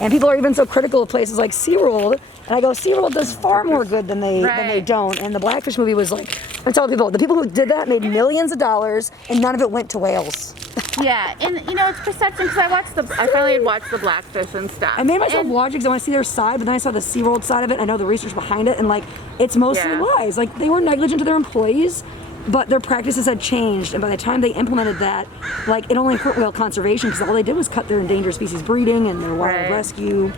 And people are even so critical of places like SeaWorld. And I go, SeaWorld does far more good than they don't. And the Blackfish movie was like, I tell people, the people who did that made millions of dollars, and none of it went to whales. Yeah, and you know, it's perception, because I finally had watched the Blackfish and stuff. I made myself watch it because I want to see their side, but then I saw the SeaWorld side of it, and I know the research behind it, and like, it's mostly lies. Like, they were negligent to their employees, but their practices had changed, and by the time they implemented that, like, it only hurt whale conservation, because all they did was cut their endangered species breeding and their wild rescue.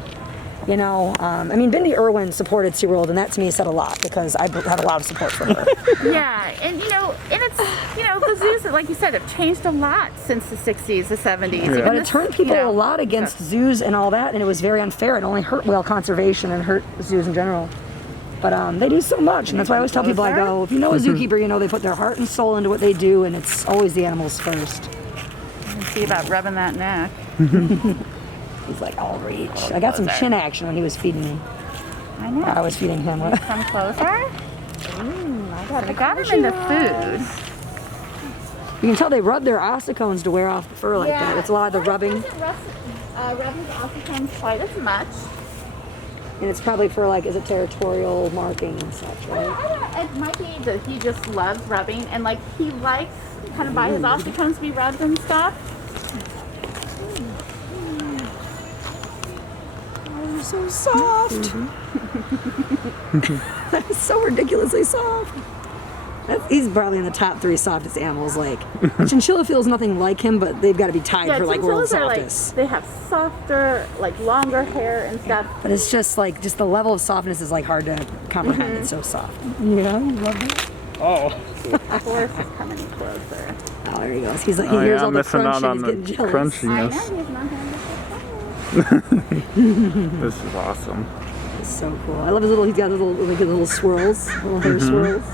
You know, I mean, Bindi Irwin supported SeaWorld, and that to me said a lot, because I have a lot of support for her. Yeah, and you know, the zoos, like you said, have changed a lot since the 60s, the 70s. Yeah. But it turned people a lot against zoos and all that, and it was very unfair. It only hurt whale conservation and hurt zoos in general. But they do so much, and that's why I always tell people, I go, if you know a zookeeper, you know they put their heart and soul into what they do, and it's always the animals first. You see about rubbing that neck. He's like, I'll reach. I got some chin action when he was feeding me. I know. I was feeding him. Come closer. I got him into food. You can tell they rub their ossicones to wear off the fur like that. It's a lot of the rubbing. Rubbing the ossicones quite as much. And it's probably for, like, is it territorial marking and such, right? I don't know. It might be that he just loves rubbing, and like he likes kind of by his ossicones to be rubbed and stuff. They're so soft. That's so ridiculously soft. He's probably in the top 3 softest animals. Like, a chinchilla feels nothing like him, but they've got to be tied for like world softest. Like, they have softer, like longer hair and stuff. But it's just like, the level of softness is like hard to comprehend. It's so soft. Yeah, you love it. Oh. Of course, is coming closer. Oh, there he goes. He's like, he hears all the crunch and he's getting jealous. Crunchiness. I know, he's not having This is awesome. It's so cool. I love his little, he's got little swirls, little hair swirls.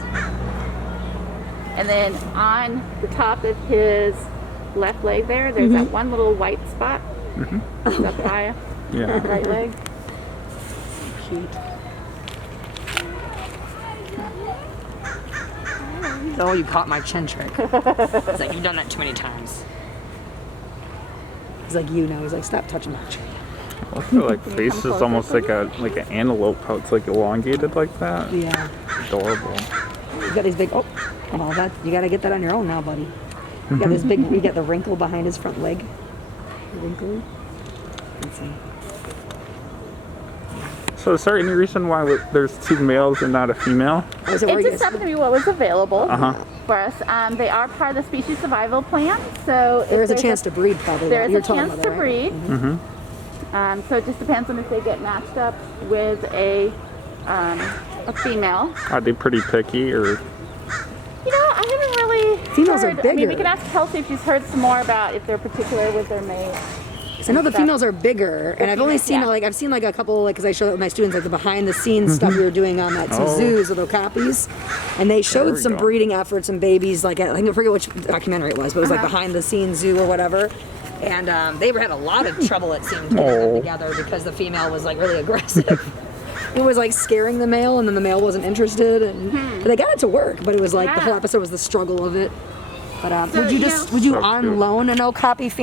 And then on the top of his left leg there's that one little white spot. Is that by right leg? Cute. Oh, you caught my chin trick. He's like, you've done that too many times. He's like, you know. He's like, stop touching my chin. I feel like face is almost like an antelope, how it's like elongated like that. Yeah. Adorable. You got these big, that, you got to get that on your own now, buddy. You got this big, you got the wrinkle behind his front leg. Wrinkly. Let's see. So is there any reason why there's 2 males and not a female? It just happened to be what was available for us. They are part of the species survival plan, so there is a chance to breed, probably. There is a chance to breed. So it just depends on if they get matched up with a female. Are they pretty picky, or? You know, I haven't really Females are bigger. I mean, we can ask Kelsey if she's heard some more about if they're particular with their mate. I know the females are bigger, and I've only seen I've seen like a couple, like, because I showed it with my students, like the behind the scenes stuff we were doing on some zoos with Okapis, and they showed some breeding efforts and babies, like, I forget which documentary it was, but it was like behind the scenes zoo or whatever, and they had a lot of trouble, it seemed, to get them together because the female was like really aggressive. It was like scaring the male, and then the male wasn't interested, and but they got it to work, but it was like the whole episode was the struggle of it. But would you on loan an Okapi female?